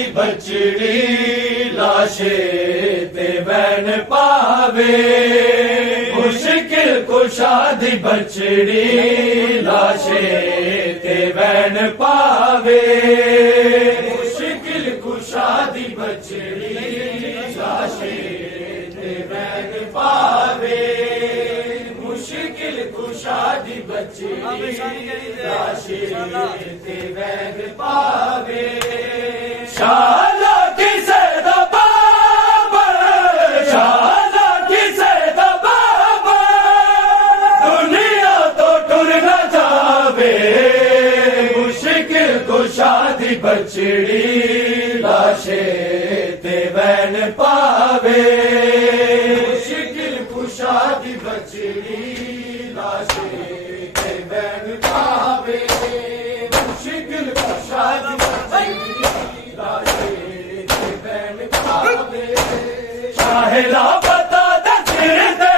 दी बछड़ी लाशे ते बैन पावे मुश्किल कुशा दी बछड़ी लाशे ते बैन पावे मुश्किल कुशा दी बछड़ी लाशे ते बैन पावे मुश्किल कुशा दी बछड़ी लाशे ते बैन पावे शाला किसे दबावे शाला किसे दबावे दुनिया तो टुर न जावे मुश्किल कुशा दी बछड़ी लाशे ते बैन पावे मुश्किल कुशा दी बछड़ी लाशे ते बैन पावे मुश्किल कुशा दी बछड़ी लाशे ते बैन पावे शाहिला बता दसिर दे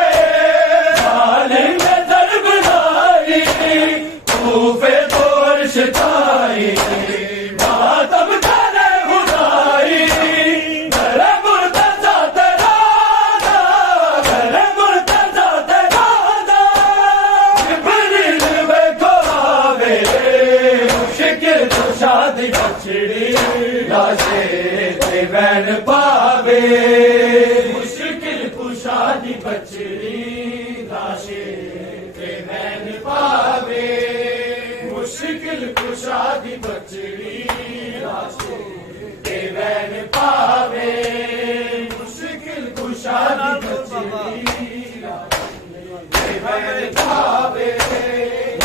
जालिम ने दर्ब लाई तूफे तोर शिकाई मातम करे खुदाई करे मुर्तजा तेरा करे मुर्तजा तेरा जिब्रील में खोवे मुश्किल कुशा दी बछड़ी लाशे ते बैन पावे मुश्किल कुशा दी बछड़ी लाशे ते बैन पावे मुश्किल कुशा दी बछड़ी लाशे ते बैन पावे मुश्किल कुशा दी बछड़ी ते बैन पावे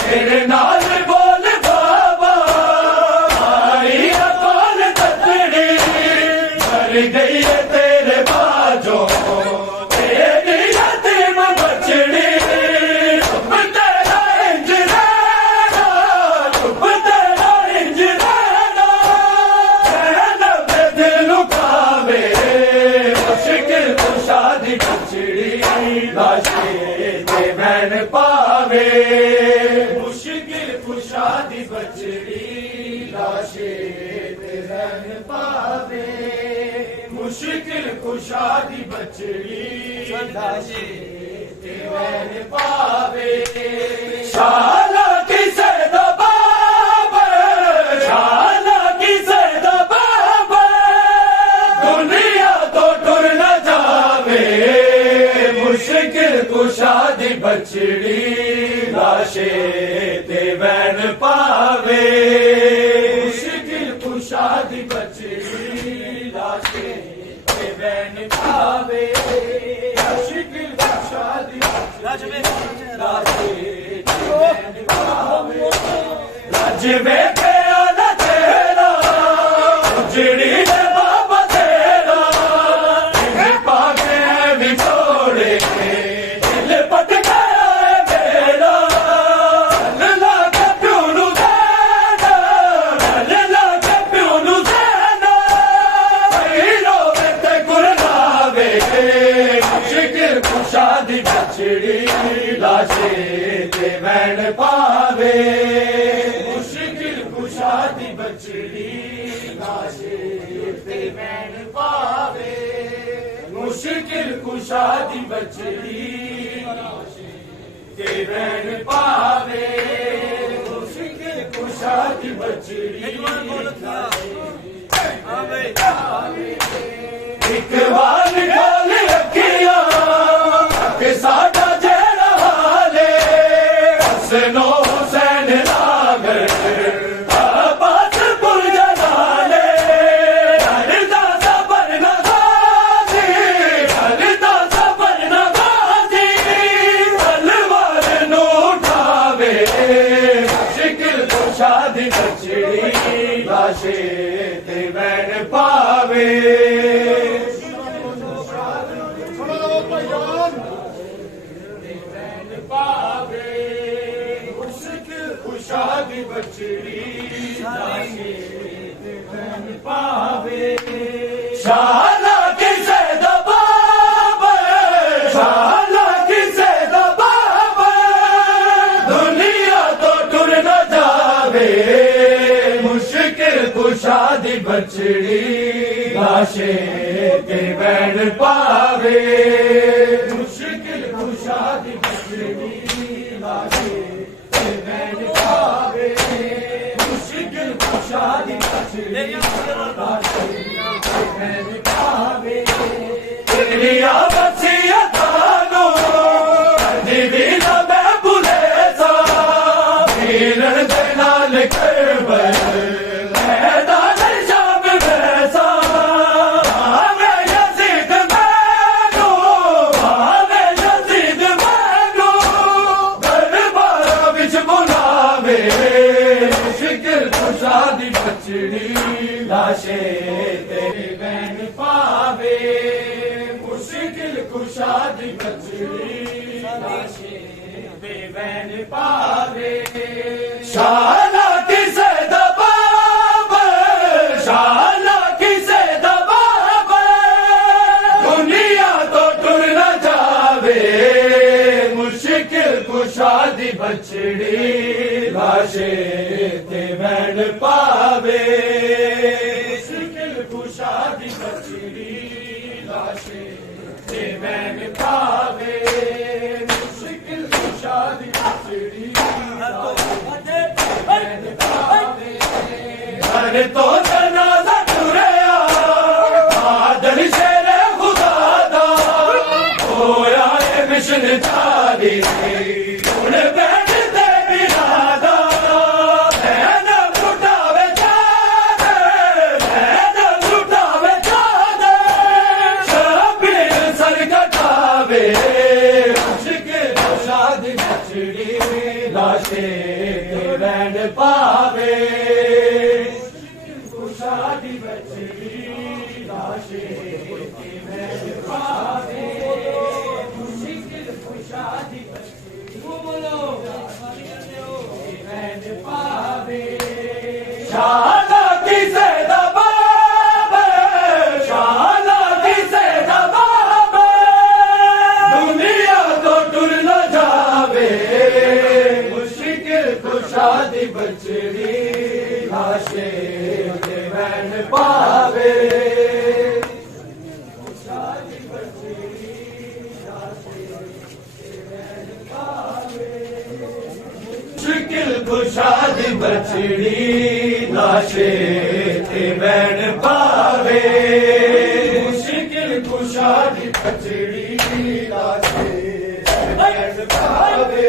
मेरे नाल बोल बाबा आई अकाल ततड़ी मर गई है तेरे बाजों तेरी यतीम बछड़ी चुप तेरा इंज रहना चुप तेरा इंज रहना रहना पे दिल लुकावे मुश्किल कुशा दी बछड़ी लाशे ते बैन पावे मुश्किल कुशा दी बछड़ी लाशे ते बैन पावे मुश्किल कुशा दी बछड़ी लाशे ते बैन पावे शाला किसे दबावे शाला किसे दबावे दुनिया तो टुर न जावे मुश्किल कुशा दी बछड़ी लाशे ते बैन पावे मुश्किल कुशा दी बछड़ी लाशे ते बैन पावे मुश्किल कुशा दी बछड़ी लाशे ते बैन पावे राजवे पे आना तेरा उजड़ी ने बाबा तेरा इन्हें पाके बिछोड़े दिल पट गया है मेरा अल्लाह के प्यूनु देना अल्लाह के प्यूनु देना हीरो ते गुरनावे मुश्किल कुशा दी बछड़ी लाशे ते बैन पावे मुश्किल कुशा दी बछड़ी लाशे ते बैन पावे मुश्किल कुशा दी बछड़ी लाशे ते बैन पावे मुश्किल कुशा दी बछड़ी एक बार खोल अखियां के साडा जेड़ा हाले हसनो हुसैन नागर अब्बास पुरजनाले डरदा सबर न गाजी डरदा सबर न गाजी तलवार नू उठावे मुश्किल कुशा दी बछड़ी लाशे ते बैन पावे मुश्किल कुशा दी बछड़ी लाशे ते बैन पावे शाला किसे दबावे शाला किसे दबावे दुनिया तो टुर न जावे मुश्किल कुशा दी बछड़ी लाशे ते बैठ पावे मुश्किल कुशा दी बचड़ी लाशे ते बैठ पावे मुश्किल कुशा दी बचड़ी लाशे ते बैठ पावे दुनिया बसिया थानो कदी ना मैं भुले सा मिलन दे नाल करबल मैदान शाम वैसा आवे यजीद मैनू आवे यजीद मैनू दरबार विच बुलावे मुश्किल कुशा दी बचड़ी लाशे तेरे बैन पावे मुश्किल कुशा दी बचड़ी लाशे बेबैन पावे शाला किसे दबाव शाला किसे दबाव दुनिया तो टुर न जावे मुश्किल कुशा दी बचड़ी लाशे ते बैन पावे मुश्किल कुशा दी बचड़ी लाशे ते बैन पावे मुश्किल कुशा दी बचड़ी अरे तो जनाजा टुरया आदर शेर खुदा दा होया ए मिशन जारी हुण बैठ दे बिरादा मैनू लुटावे जादे शबीर सर कटावे मुश्किल कुशा दी बचड़ी लाशे ते बैठ पावे कुशा दी बचड़ी लाशे ते बैठ पावे मुश्किल कुशा दी बचड़ी बोलो ते बैठ पावे शाला किसे दबावे शाला किसे दबावे दुनिया तो टुर न जावे मुश्किल कुशा दी बचड़ी लाशे ते बैन पावे कुशा दी बचड़ी लाशे ते बैन पावे मुश्किल कुशा दी बचड़ी लाशे ते बैन पावे मुश्किल कुशा दी बचड़ी लाशे ते बैन पावे